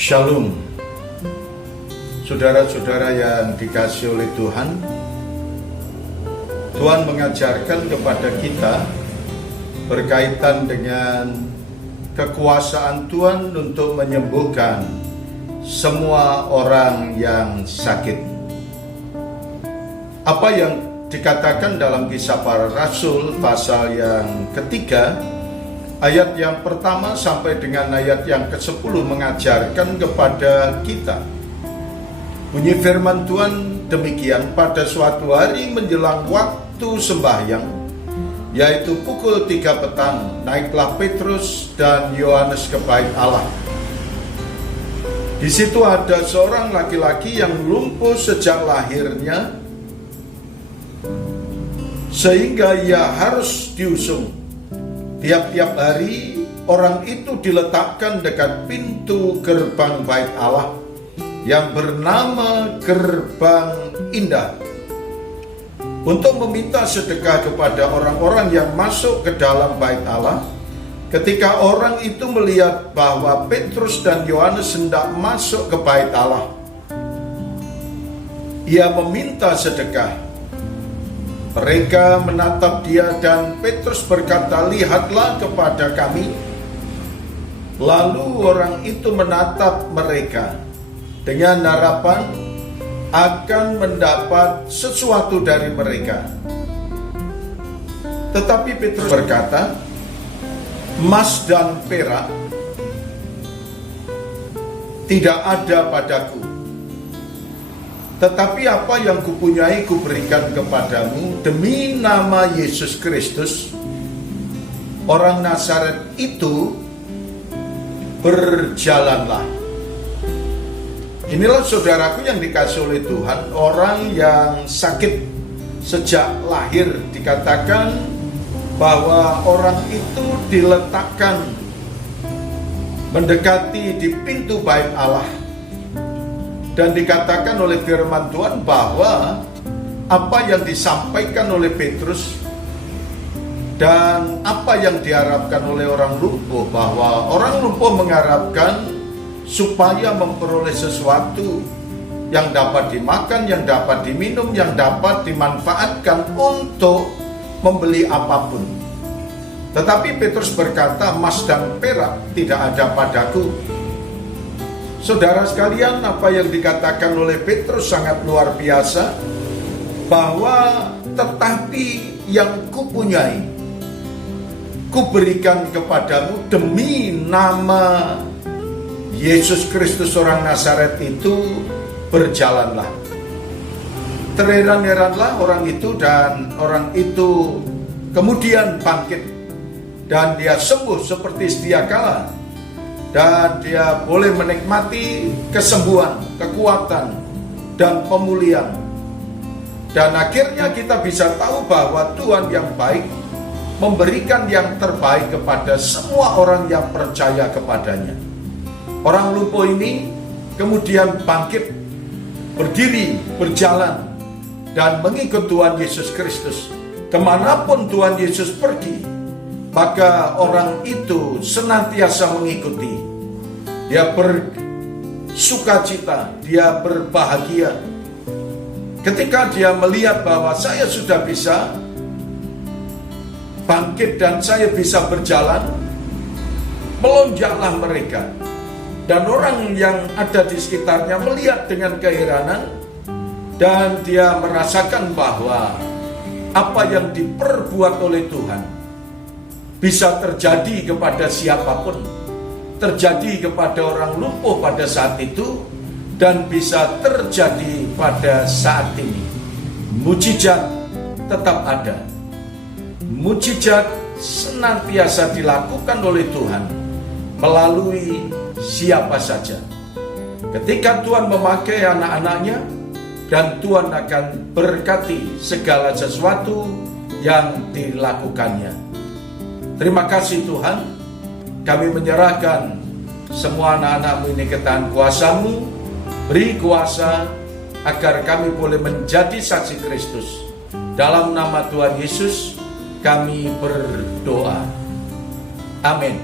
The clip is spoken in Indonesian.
Shalom, saudara-saudara yang dikasihi oleh Tuhan. Tuhan mengajarkan kepada kita berkaitan dengan kekuasaan Tuhan untuk menyembuhkan semua orang yang sakit. Apa yang dikatakan dalam Kisah Para Rasul pasal yang ketiga, ayat yang pertama sampai dengan ayat yang ke-10 mengajarkan kepada kita. Bunyi firman Tuhan demikian, pada suatu hari menjelang waktu sembahyang, yaitu pukul 3 petang, naiklah Petrus dan Yohanes ke bait Allah. Di situ ada seorang laki-laki yang lumpuh sejak lahirnya, sehingga ia harus diusung. Tiap-tiap hari orang itu diletakkan dekat pintu gerbang bait Allah yang bernama Gerbang Indah untuk meminta sedekah kepada orang-orang yang masuk ke dalam bait Allah. Ketika orang itu melihat bahwa Petrus dan Yohanes hendak masuk ke bait Allah, ia meminta sedekah. Mereka menatap dia dan Petrus berkata, "Lihatlah kepada kami." Lalu orang itu menatap mereka dengan harapan akan mendapat sesuatu dari mereka. Tetapi Petrus berkata, "Emas dan perak tidak ada padaku. Tetapi apa yang kupunyai kuberikan kepadamu. Demi nama Yesus Kristus, orang Nazaret itu, berjalanlah." Inilah saudaraku yang dikasihi oleh Tuhan, orang yang sakit sejak lahir. Dikatakan bahwa orang itu diletakkan mendekati di pintu bait Allah. Dan dikatakan oleh firman Tuhan bahwa apa yang disampaikan oleh Petrus dan apa yang diharapkan oleh orang lumpuh, bahwa orang lumpuh mengharapkan supaya memperoleh sesuatu yang dapat dimakan, yang dapat diminum, yang dapat dimanfaatkan untuk membeli apapun. Tetapi Petrus berkata, "Emas dan perak tidak ada padaku." Saudara sekalian, apa yang dikatakan oleh Petrus sangat luar biasa, bahwa tetapi yang kupunyai kuberikan kepadamu. Demi nama Yesus Kristus orang Nazaret itu, berjalanlah. Terheran-heranlah orang itu, dan orang itu kemudian bangkit dan dia sembuh seperti sedia kala. Dan dia boleh menikmati kesembuhan, kekuatan, dan pemulihan. Dan akhirnya kita bisa tahu bahwa Tuhan yang baik memberikan yang terbaik kepada semua orang yang percaya kepadanya. Orang lumpuh ini kemudian bangkit, berdiri, berjalan, dan mengikut Tuhan Yesus Kristus. Kemanapun Tuhan Yesus pergi, maka orang itu senantiasa mengikuti. Dia bersukacita, dia berbahagia. Ketika dia melihat bahwa saya sudah bisa bangkit dan saya bisa berjalan, melonjaklah mereka. Dan orang yang ada di sekitarnya melihat dengan keheranan, dan dia merasakan bahwa apa yang diperbuat oleh Tuhan bisa terjadi kepada siapapun, terjadi kepada orang lumpuh pada saat itu, dan bisa terjadi pada saat ini. Mujizat tetap ada. Mujizat senantiasa dilakukan oleh Tuhan melalui siapa saja. Ketika Tuhan memakai anak-anaknya, dan Tuhan akan berkati segala sesuatu yang dilakukannya. Terima kasih Tuhan, kami menyerahkan semua anak-anakmu ini ke tangan kuasa-Mu. Beri kuasa agar kami boleh menjadi saksi Kristus. Dalam nama Tuhan Yesus kami berdoa. Amin.